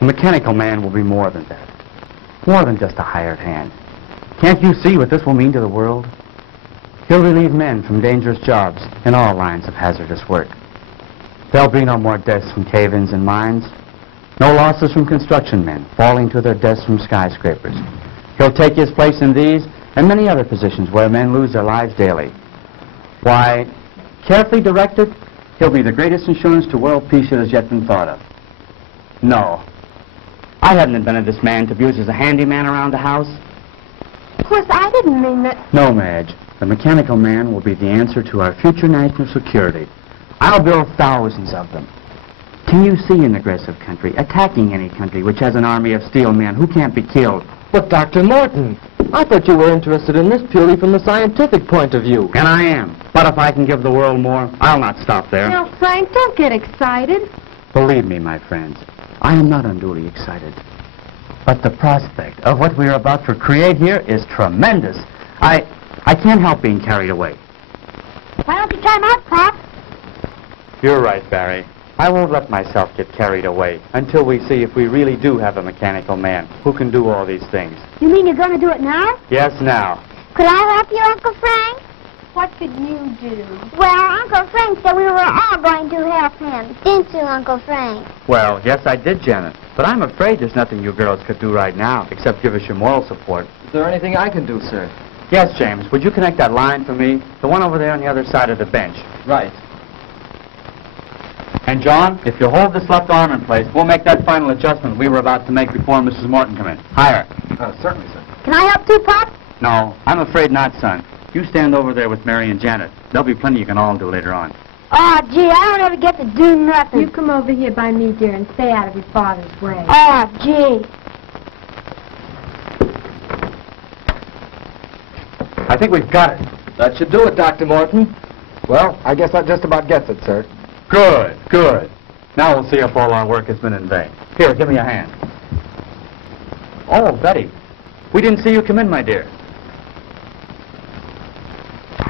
The mechanical man will be more than that. More than just a hired hand. Can't you see what this will mean to the world? He'll relieve men from dangerous jobs in all lines of hazardous work. There'll be no more deaths from cave-ins and mines. No losses from construction men falling to their deaths from skyscrapers. He'll take his place in these and many other positions where men lose their lives daily. Why, carefully directed, he'll be the greatest insurance to world peace that has yet been thought of. No. I haven't invented this man to abuse as a handyman around the house. Of course, I didn't mean that. No, Madge. The mechanical man will be the answer to our future national security. I'll build thousands of them. Can you see an aggressive country attacking any country which has an army of steel men who can't be killed? But, Dr. Morton, I thought you were interested in this purely from the scientific point of view. And I am. But if I can give the world more, I'll not stop there. Now, Frank, don't get excited. Believe me, my friends, I am not unduly excited. But the prospect of what we are about to create here is tremendous. I can't help being carried away. Why don't you try him out, Pop? You're right, Barry. I won't let myself get carried away until we see if we really do have a mechanical man who can do all these things. You mean you're going to do it now? Yes, now. Could I help you, Uncle Frank? What could you do? Well, Uncle Frank said we were all going to help him. Didn't you, Uncle Frank? Well, yes, I did, Janet. But I'm afraid there's nothing you girls could do right now except give us your moral support. Is there anything I can do, sir? Yes, James. Would you connect that line for me? The one over there on the other side of the bench. Right. And, John, if you hold this left arm in place, we'll make that final adjustment we were about to make before Mrs. Morton come in. Higher. Certainly, sir. Can I help too, Pop? No, I'm afraid not, son. You stand over there with Mary and Janet. There'll be plenty you can all do later on. Oh, gee, I don't ever get to do nothing. You come over here by me, dear, and stay out of your father's way. Oh, gee. I think we've got it. That should do it, Dr. Morton. Well, I guess that just about gets it, sir. Good, good. Now we'll see if all our work has been in vain. Here, give me a hand. Oh, Betty, we didn't see you come in, my dear.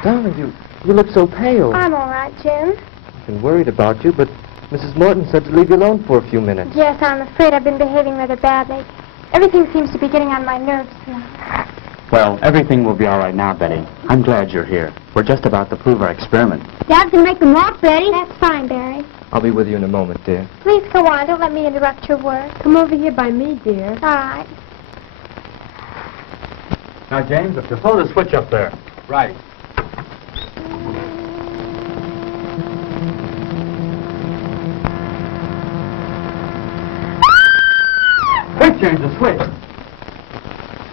Darling, you look so pale. I'm all right, Jim. I've been worried about you, but Mrs. Morton said to leave you alone for a few minutes. Yes, I'm afraid I've been behaving rather badly. Everything seems to be getting on my nerves now. Well, everything will be all right now, Betty. I'm glad you're here. We're just about to prove our experiment. Dad can make them walk, Betty. That's fine, Barry. I'll be with you in a moment, dear. Please go on. Don't let me interrupt your work. Come over here by me, dear. All right. Now, James, if you throw the switch up there. Right. Quick, James, the switch.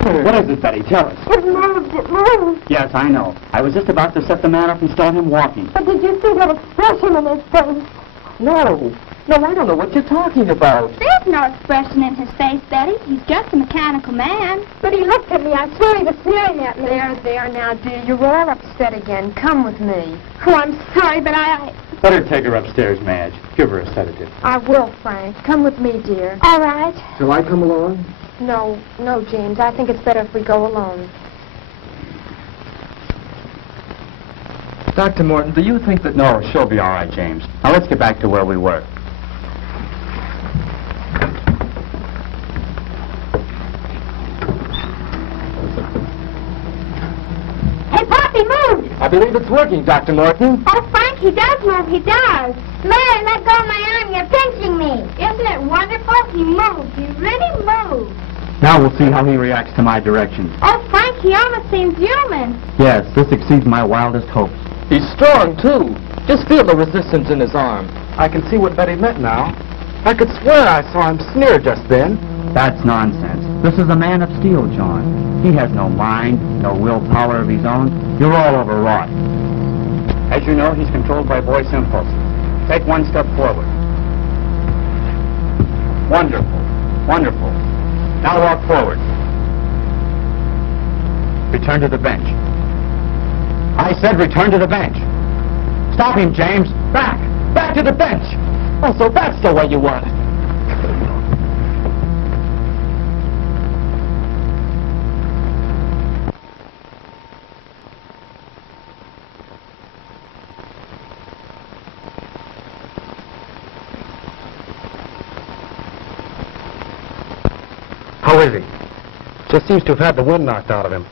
What is it, Betty? Tell us. It moved. Yes, I know. I was just about to set the man up and start him walking. But did you see that expression in his face? No, I don't know what you're talking about. There's no expression in his face, Betty. He's just a mechanical man. But he looked at me. I swear he was staring at me. There now, dear. You're all upset again. Come with me. Oh, I'm sorry, but I... Better take her upstairs, Madge. Give her a sedative. I will, Frank. Come with me, dear. All right. Shall I come along? No, James. I think it's better if we go alone. Dr. Morton, do you think that... No, she'll be all right, James. Now, let's get back to where we were. Hey, Poppy, move! I believe it's working, Dr. Morton. Oh, Frank, he does move. He does. Mary, let go of my arm. You're pinching me. Isn't it wonderful? He moved. He really moved. Now we'll see how he reacts to my directions. Oh, Frank, he almost seems human. Yes, this exceeds my wildest hopes. He's strong, too. Just feel the resistance in his arm. I can see what Betty meant now. I could swear I saw him sneer just then. That's nonsense. This is a man of steel, John. He has no mind, no willpower of his own. You're all overwrought. As you know, he's controlled by voice impulses. Take one step forward. Wonderful. Wonderful. Now walk forward. Return to the bench. I said return to the bench. Stop him, James. Back. Back to the bench. Oh, so that's the way you want it. is he? Just seems to have had the wind knocked out of him.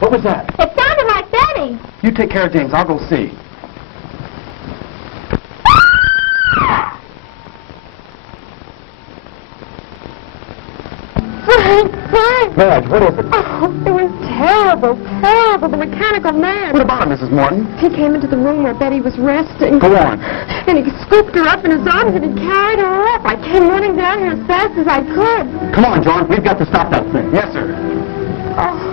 What was that? It sounded like Betty. You take care of James. I'll go see. Frank! Madge, what is it? Oh, it was terrible, terrible. The mechanical man. What about it, Mrs. Morton? He came into the room where Betty was resting. Go on. And he scooped her up in his arms and he carried her up. I came running down here as fast as I could. Come on, John. We've got to stop that thing. Yes, sir. Oh.